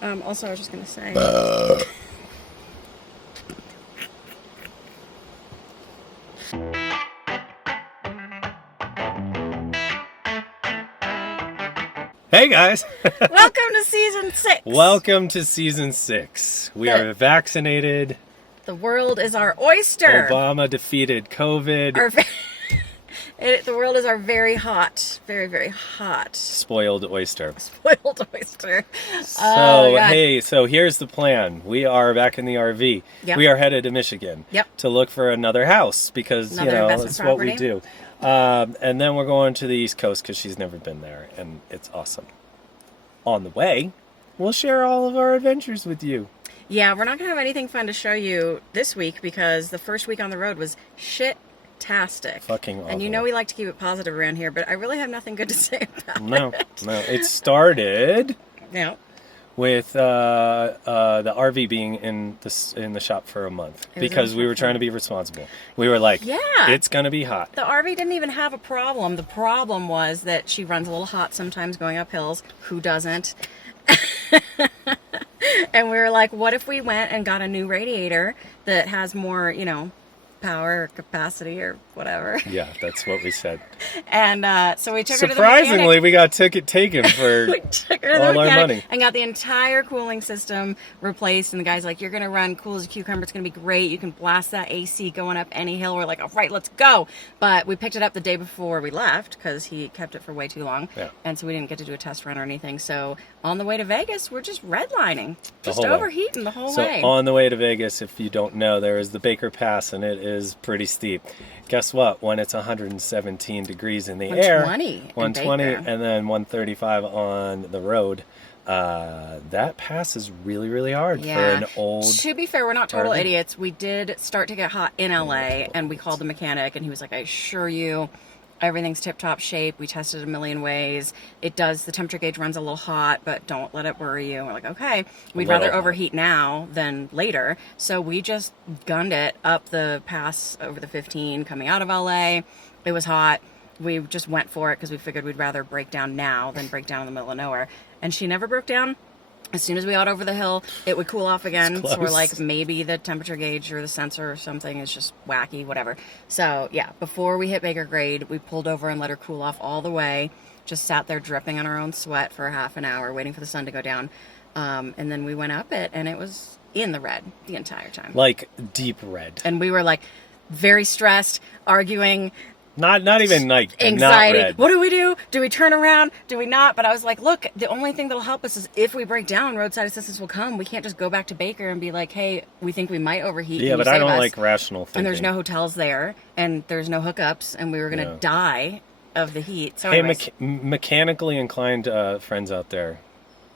Also, I was just going to say... Hey guys! Welcome to Season 6! Welcome to Season 6. We are vaccinated. The world is our oyster! Obama defeated COVID. The world is our very hot, very, very hot... Spoiled oyster. Spoiled oyster. So here's the plan. We are back in the RV. Yep. We are headed to Michigan to look for another house because, that's what we do. And then we're going to the East Coast because she's never been there, and it's awesome. On the way, we'll share all of our adventures with you. Yeah, we're not going to have anything fun to show you this week because the first week on the road was shit-tastic. Fucking awful. And we like to keep it positive around here, but I really have nothing good to say about it. No. It started... Yeah. With the RV being in the shop for a month because we were trying to be responsible. We were like, it's going to be hot. The RV didn't even have a problem. The problem was that she runs a little hot sometimes going up hills. Who doesn't? And we were like, what if we went and got a new radiator that has more, power or capacity or whatever. Yeah, that's what we said. And so we took her to the Surprisingly, mechanic. we got ticket taken for We took her to all the our mechanic money. and got the entire cooling system replaced. And the guy's like, you're going to run cool as a cucumber. It's going to be great. You can blast that AC going up any hill. We're like, all right, let's go. But we picked it up the day before we left because he kept it for way too long. Yeah. And so we didn't get to do a test run or anything. So on the way to Vegas, we're just redlining. Just whole way. overheating the whole way. So on the way to Vegas, if you don't know, there is the Baker Pass, and it is pretty steep. Guess what? When it's 117 degrees in the air, 120, and then 135 on the road, that pass is really, really hard for an old... To be fair, we're not total RV. idiots. We did start to get hot in LA, and we called the mechanic, and he was like, I assure you, everything's tip-top shape. We tested a million ways. It does, the temperature gauge runs a little hot, but don't let it worry you. We're like, okay. We'd rather overheat now than later. So we just gunned it up the pass over the 15 coming out of LA. It was hot. We just went for it because we figured we'd rather break down now than break down in the middle of nowhere. And she never broke down. As soon as we got over the hill, it would cool off again. So we're like, maybe the temperature gauge or the sensor or something is just wacky, whatever. So yeah, before we hit Baker Grade, we pulled over and let her cool off all the way. Just sat there dripping on our own sweat for a half an hour, waiting for the sun to go down. And then we went up it, and it was in the red the entire time. Like deep red. And we were like very stressed, arguing. Not even like anxiety. Not red. What do we do? Do we turn around? Do we not? But I was like, look, the only thing that'll help us is if we break down, roadside assistance will come. We can't just go back to Baker and be like, hey, we think we might overheat. Yeah, but I don't like rational thinking. And there's no hotels there, and there's no hookups, and we were going to die of the heat. So hey, mechanically inclined friends out there,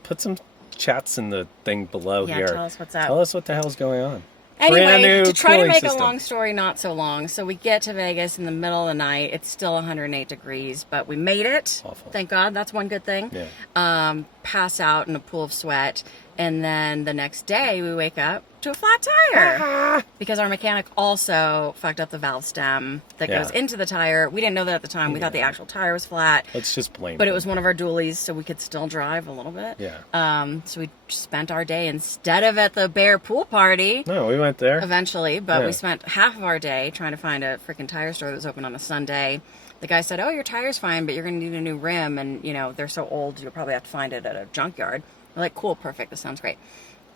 put some chats in the thing below here. Tell us what's up. Tell us what the hell's going on. Anyway, to try to make system. a long story not so long, so we get to Vegas in the middle of the night. It's still 108 degrees, but we made it. Awful. Thank God. That's one good thing. Yeah. Pass out in a pool of sweat. And then the next day, we wake up to a flat tire. Because our mechanic also fucked up the valve stem that goes into the tire. We didn't know that at the time. We thought the actual tire was flat. Let's just blame But him. it was one of our dualies, so we could still drive a little bit. Yeah. So we spent our day, instead of at the Bear pool party... No, we went there. Eventually, but we spent half of our day trying to find a freaking tire store that was open on a Sunday. The guy said, oh, your tire's fine, but you're going to need a new rim, and, they're so old, you'll probably have to find it at a junkyard. We're like, cool, perfect, this sounds great.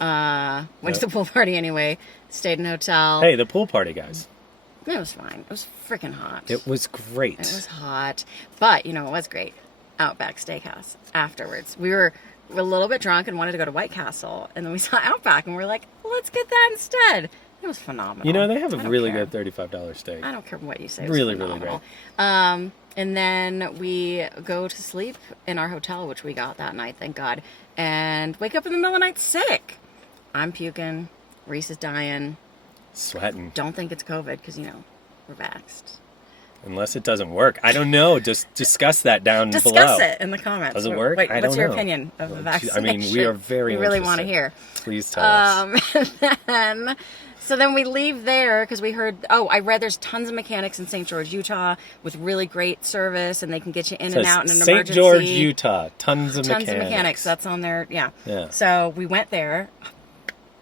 Went to the pool party anyway, stayed in a hotel. Hey, the pool party, guys. It was fine. It was freaking hot. It was great. It was hot. But, it was great. Outback Steakhouse afterwards. We were a little bit drunk and wanted to go to White Castle, and then we saw Outback, and we were like, let's get that instead. It was phenomenal. They have a really good $35 steak. I don't care what you say. It really, was phenomenal. really great. And then we go to sleep in our hotel, which we got that night, thank God, and wake up in the middle of the night sick. I'm puking. Reese is dying. Sweating. Don't think it's COVID because, we're vaxxed. Unless it doesn't work. I don't know. Just discuss that down below. Discuss it in the comments. Does it work? Wait, I don't what's your know. opinion of the vaccination? I mean, we are very We really interested. want to hear. Please tell us. And then, So then we leave there because we heard, I read there's tons of mechanics in St. George, Utah with really great service and they can get you in and out in an emergency. St. George, Utah, tons of mechanics. That's on there, yeah. Yeah. So we went there.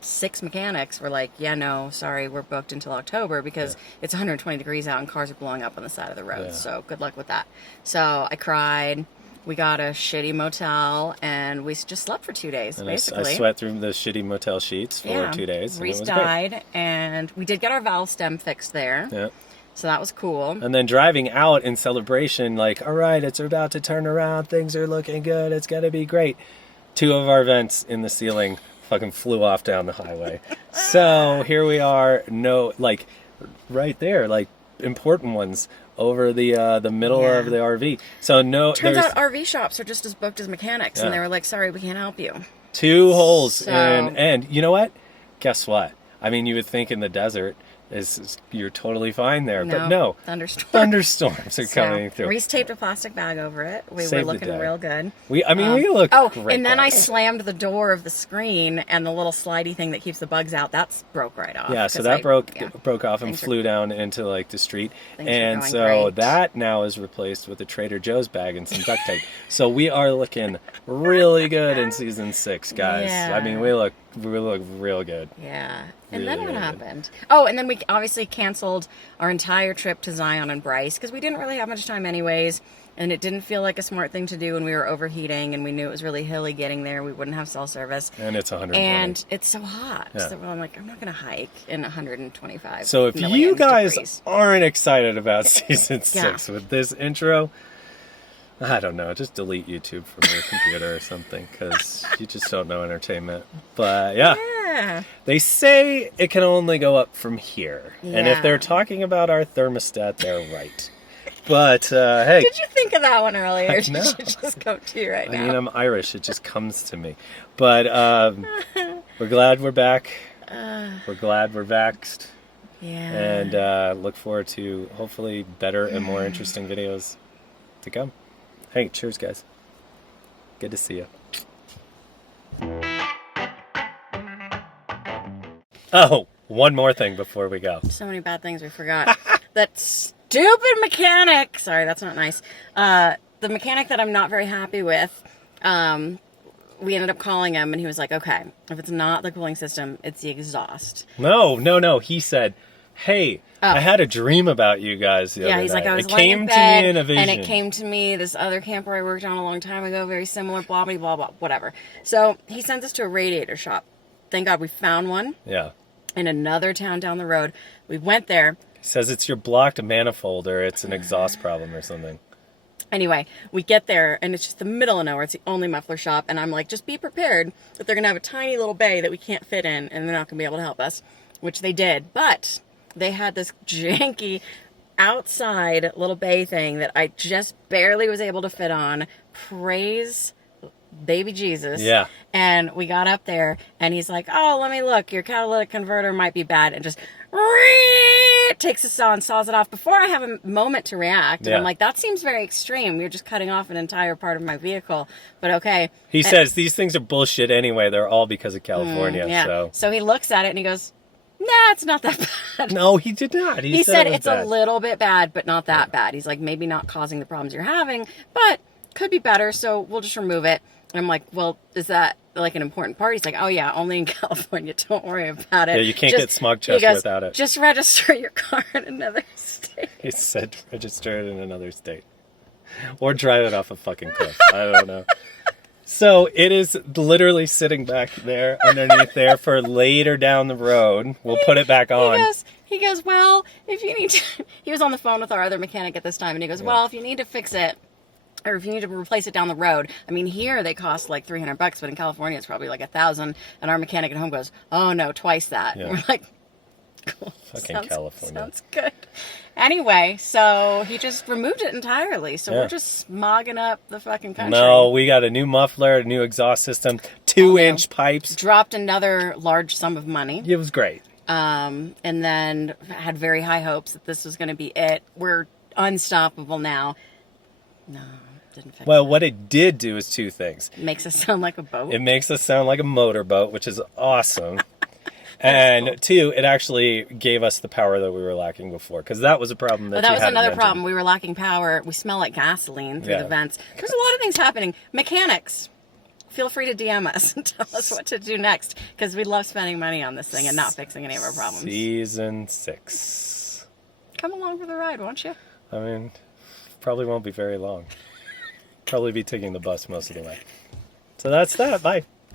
6 mechanics were like, yeah, no, sorry, we're booked until October because it's 120 degrees out and cars are blowing up on the side of the road. Yeah. So good luck with that. So I cried. We got a shitty motel and we just slept for 2 days, and basically. I sweat through the shitty motel sheets for 2 days. Reese died, and we did get our valve stem fixed there. Yeah. So that was cool. And then driving out in celebration, like, all right, it's about to turn around. Things are looking good. It's going to be great. 2 of our vents in the ceiling fucking flew off down the highway. So here we are, right there, like important ones over the middle of the RV. So turns out RV shops are just as booked as mechanics, and they were like, sorry, we can't help you. 2 holes, and you know what? Guess what? I mean, you would think in the desert you're totally fine there, but no. Thunderstorms are coming through. Reese taped a plastic bag over it. We were looking real good. We look great. And then I slammed the door of the screen, and the little slidey thing that keeps the bugs out, that's broke right off. Yeah, so that broke off and flew down into like the street. And so that now is replaced with a Trader Joe's bag and some duct tape. So we are looking really good in season 6, guys. Yeah. I mean, we look real good. Yeah. And then what happened? Oh, and then we obviously canceled our entire trip to Zion and Bryce because we didn't really have much time anyways, and it didn't feel like a smart thing to do when we were overheating, and we knew it was really hilly getting there. We wouldn't have cell service. And it's 120. And it's so hot. Yeah. So I'm like, I'm not going to hike in 125. So if you guys aren't excited about season 6 with this intro, I don't know, just delete YouTube from your computer or something, because you just don't know entertainment. But yeah, they say it can only go up from here. Yeah. And if they're talking about our thermostat, they're right. But hey. Did you think of that one earlier? Did it just come to you right now? I mean, I'm Irish. It just comes to me. But we're glad we're back. We're glad we're vaxxed. Yeah. And look forward to hopefully better and more interesting videos to come. Hey, cheers, guys. Good to see you. Oh, one more thing before we go. So many bad things we forgot. That stupid mechanic. Sorry, that's not nice. The mechanic that I'm not very happy with, we ended up calling him, and he was like, okay, if it's not the cooling system, it's the exhaust. No. He said, hey, I had a dream about you guys the other he's night. Like, I was laying in bed, and it came to me, this other camper I worked on a long time ago, very similar, blah, blah, blah, blah, whatever. So he sent us to a radiator shop. Thank God we found one. Yeah. In another town down the road. We went there. He says it's your blocked manifold, or it's an exhaust problem or something. Anyway, we get there, and it's just the middle of nowhere. It's the only muffler shop, and I'm like, just be prepared that they're going to have a tiny little bay that we can't fit in, and they're not going to be able to help us, which they did. But they had this janky outside little bay thing that I just barely was able to fit on. Praise baby Jesus. Yeah. And we got up there, and he's like, oh, let me look. Your catalytic converter might be bad. And just takes a saw and saws it off before I have a moment to react. And I'm like, that seems very extreme. You're just cutting off an entire part of my vehicle. But okay. He says these things are bullshit anyway. They're all because of California. So he looks at it, and he goes, nah, it's not that bad. No, he did not. He said it's bad. A little bit bad, but not that bad. He's like, maybe not causing the problems you're having, but could be better, so we'll just remove it. And I'm like, well, is that like an important part? He's like, oh yeah, only in California. Don't worry about it. Yeah, you can't get smog test without it. Just register your car in another state. He said register it in another state. Or drive it off a fucking cliff. I don't know. So it is literally sitting back there underneath there for later down the road. We'll put it back on. He goes, well, if you need to... He was on the phone with our other mechanic at this time, and he goes, well, if you need to fix it, or if you need to replace it down the road. I mean, here they cost like $300, but in California it's probably like $1,000. And our mechanic at home goes, oh no, twice that. Yeah. We're like, cool. Fucking California. Sounds good. Anyway, so he just removed it entirely. So we're just smogging up the fucking country. No, we got a new muffler, a new exhaust system, 2-inch pipes. Dropped another large sum of money. It was great. And then had very high hopes that this was going to be it. We're unstoppable now. No. Well, what it did do is 2 things. It makes us sound like a boat. It makes us sound like a motorboat, which is awesome. And cool. 2, it actually gave us the power that we were lacking before, because that was a problem that that you was hadn't another mentioned. problem. We were lacking power. We smell like gasoline through the vents. There's a lot of things happening. Mechanics, feel free to DM us and tell us what to do next, because we love spending money on this thing and not fixing any of our problems. Season 6. Come along for the ride, won't you? I mean, probably won't be very long. Probably be taking the bus most of the way. So that's that. Bye.